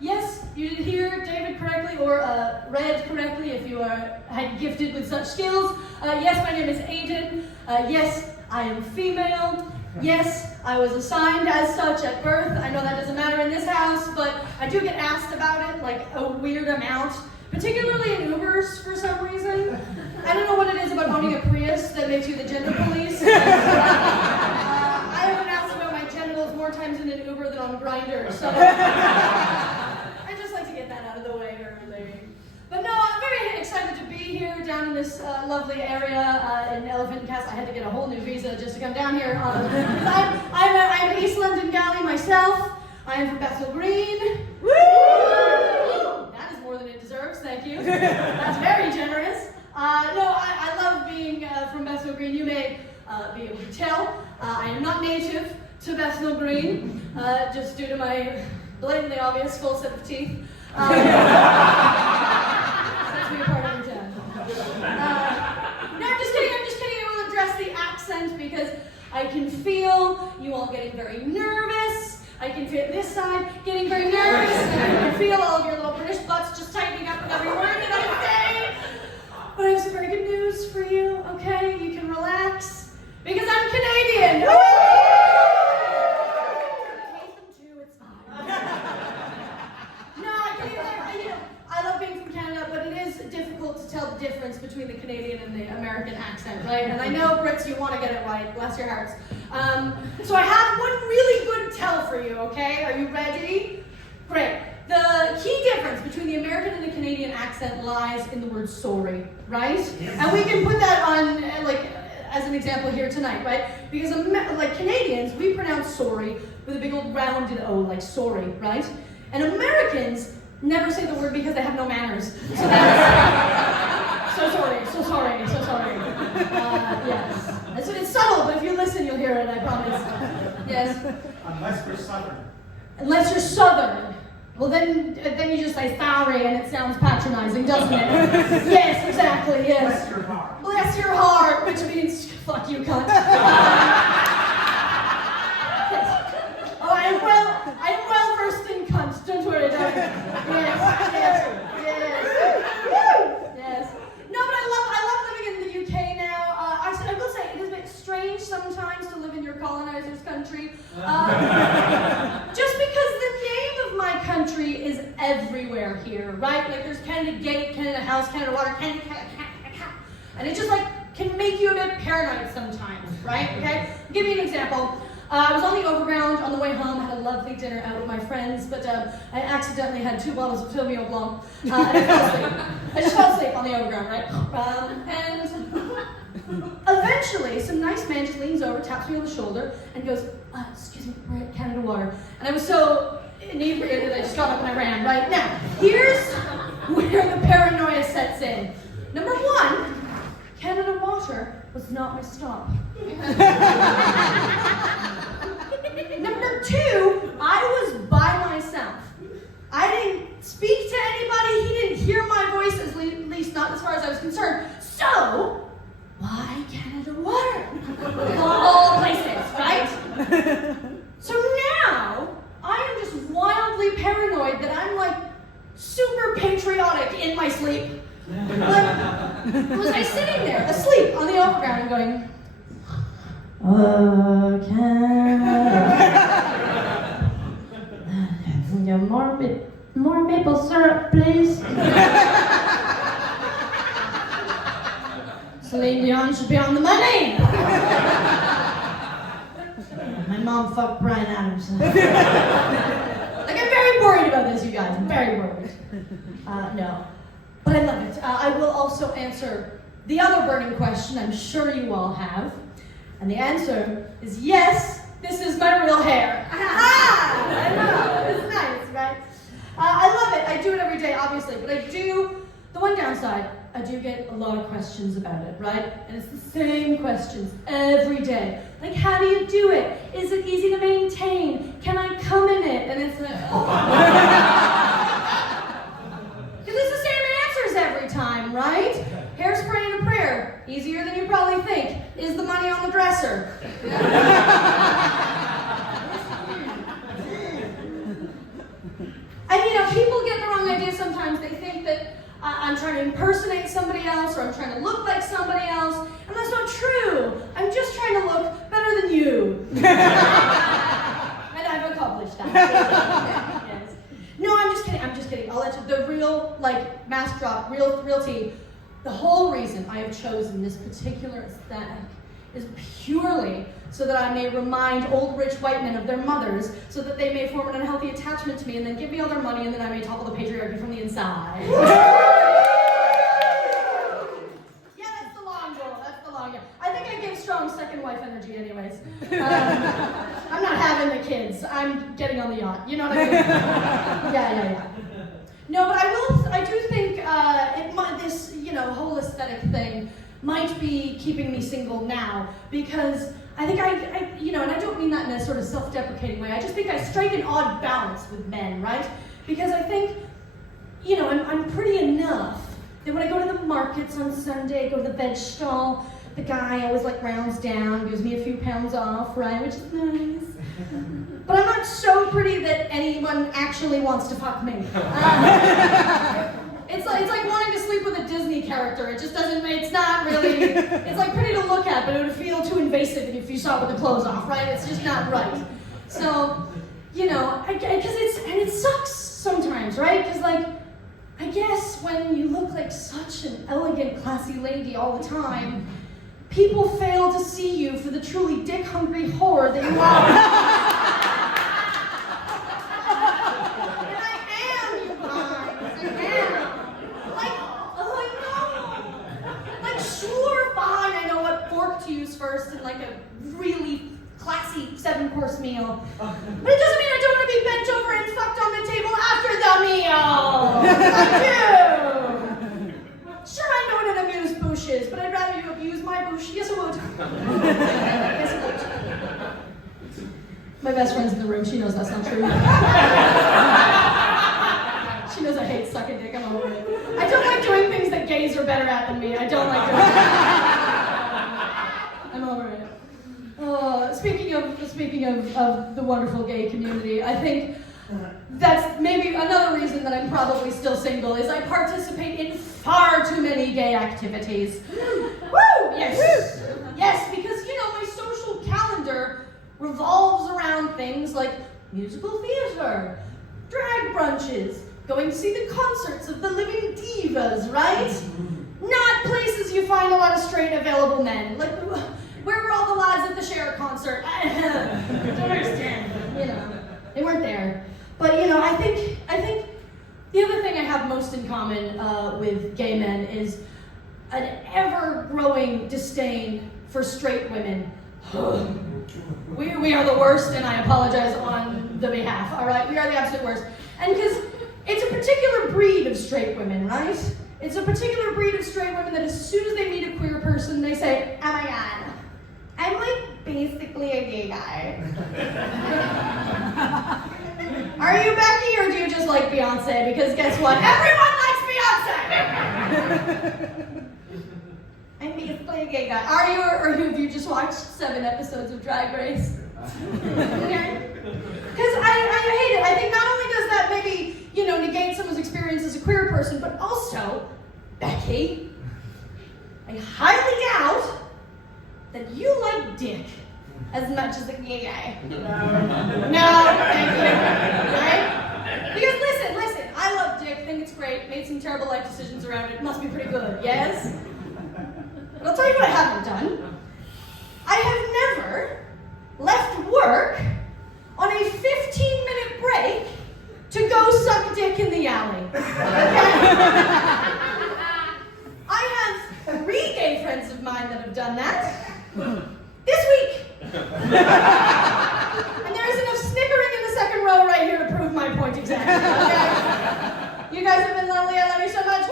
Yes, you did hear David correctly, or read correctly if you are gifted with such skills. Yes, my name is Aidan. Yes, I am female. Yes, I was assigned as such at birth. I know that doesn't matter in this house, but I do get asked about it, like a weird amount, particularly in Ubers for some reason. I don't know what it is about owning a Prius that makes you the gender police. I have been asked about my genitals more times in an Uber than on Grindr, so I just like to get that out of the way early. But no, I'm very excited to be here down in this lovely area in Elephant and Castle. I had to get a whole new visa just to come down here. I'm an East London galley myself. I am from Bethnal Green. Woo! That is more than it deserves, thank you. That's very generous. I love being from Bethnal Green. You may be able to tell. I am not native to Bethnal Green, just due to my blatantly obvious full set of teeth. Sets me apart every time. No, I'm just kidding. I will address the accent because I can feel you all getting very nervous. I can feel this side getting very nervous. I can feel all of your little British butts just tightening up with every word that I say. But I have some very good news for you, okay? You can relax, because I'm Canadian! Woo! I hate them too, it's fine. No, I love being from Canada, but it is difficult to tell the difference between the Canadian and the American accent, right? And I know, Brits, you want to get it right, bless your hearts. So I have one really good tell for you, okay? Are you ready? Great. The key difference between the American and the Canadian accent lies in the word sorry, right? Yes. And we can put that on, as an example here tonight, right? Because Canadians, we pronounce sorry with a big old rounded O, like sorry, right? And Americans never say the word because they have no manners. So that's so sorry. Yes. It's subtle, but if you listen, you'll hear it, I promise. Yes. Unless we're Southern. Unless you're Southern. Well, then you just say sorry, and it sounds patronizing, doesn't it? Yes, exactly, yes. Bless your heart. Bless your heart, which means, fuck you, cunt. Yes. Oh, I am well versed in cunts, don't worry, darling. Yes. No, but I love living in the UK now. I will say, it is a bit strange sometimes to live in your colonizer's country. Just because the name of my country is everywhere here, right? Like there's Canada Gate, Canada House, Canada Water, Canada, and it just can make you a bit paranoid sometimes, right? Okay? I'll give you an example. I was on the overground on the way home. I had a lovely dinner out with my friends, but I accidentally had 2 bottles of Sauvignon Blanc, and I fell asleep. I just fell asleep on the overground, right? And eventually, some nice man just leans over, taps me on the shoulder, and goes, excuse me, we're at Canada Water. And I was so inebriated that I just got up and I ran, right? Now, here's where the paranoia sets in. Number 1, Canada Water was not my stop. Number 2, I was by myself. I didn't speak to anybody. He didn't hear my voice, at least not as far as I was concerned. So, why Canada Water? Of all places, right? So now, I am just wildly paranoid that I'm super patriotic in my sleep. Was I sitting there asleep on the overground and going, Canada, more maple syrup, please. Celine Dion should be on the money. My mom fucked Bryan Adams. I'm very worried about this, you guys. I'm very worried. No. But I love it. I will also answer the other burning question I'm sure you all have. And the answer is yes, this is my real hair. I know, it's nice, right? I love it. I do it every day, obviously. But the one downside, I do get a lot of questions about it, right? And it's the same questions every day. Like, how do you do it? Is it easy to maintain? Can I come in it? And it's like, oh. It's the same answers every time, right? Hairspray and a prayer. Easier than you probably think. Is the money on the dresser? I sometimes they think that I'm trying to impersonate somebody else or I'm trying to look like somebody else, and that's not true. I'm just trying to look better than you. And I've accomplished that. Yes. No, I'm just kidding. I'll let you, the real, like, mask drop, real tea. The whole reason I have chosen this particular aesthetic is purely so that I may remind old rich white men of their mothers, so that they may form an unhealthy attachment to me and then give me all their money, and then I may topple the patriarchy from the inside. Yeah, that's the long goal. I think I give strong second wife energy anyways. I'm not having the kids. I'm getting on the yacht. You know what I mean? Yeah. No, but I do think this, whole aesthetic thing might be keeping me single now, because I think and I don't mean that in a sort of self-deprecating way. I just think I strike an odd balance with men, right? Because I think, I'm pretty enough that when I go to the markets on Sunday, go to the veg stall, the guy always rounds down, gives me a few pounds off, right? Which is nice. But I'm not so pretty that anyone actually wants to fuck me. It's like wanting to sleep with a Disney character. It just doesn't make, it's not really, it's pretty to look at, but it would feel too invasive if you saw it with the clothes off, right? It's just not right. So, because it sucks sometimes, right? Because I guess when you look like such an elegant, classy lady all the time, people fail to see you for the truly dick-hungry whore that you are. To use first in a really classy 7-course meal. But it doesn't mean I don't want to be bent over and fucked on the table after the meal. I do. Sure, I know what an abused bush is, but I'd rather you abuse my bush. Yes, I would. Yes, I would. My best friend's in the room. She knows that's not true. She knows I hate sucking dick. I'm over it. I don't like doing things that gays are better at than me. I don't like doing it. I'm over it. Speaking of the wonderful gay community, I think that's maybe another reason that I'm probably still single, is I participate in far too many gay activities. Woo! Yes! Yes, because, my social calendar revolves around things like musical theater, drag brunches, going to see the concerts of the living divas, right? Not places you find a lot of straight available men. Where were all the lads at the Cher concert? I don't understand. They weren't there. But I think the other thing I have most in common with gay men is an ever-growing disdain for straight women. We are the worst, and I apologize on the behalf. All right, we are the absolute worst. And because it's a particular breed of straight women, right? It's a particular breed of straight women that as soon as they meet a queer person, they say, "Oh my God, I'm basically a gay guy." Are you Becky, or do you just like Beyonce? Because guess what? Everyone likes Beyonce! I'm basically a gay guy. Are you, or have you just watched 7 episodes of Drag Race? Okay? Because I hate it. I think not only does that maybe, negate someone's experience as a queer person, but also, Becky, I highly doubt that you like dick as much as a gay guy. No, thank you. Right? Because listen, I love dick, think it's great, made some terrible life decisions around it, must be pretty good, yes? But I'll tell you what I haven't done. I have never left work on a 15-minute break to go suck dick in the alley. Okay? I have 3 gay friends of mine that have done that this week. And there is enough snickering in the second row right here to prove my point exactly. Okay? You guys have been lovely. I love you so much.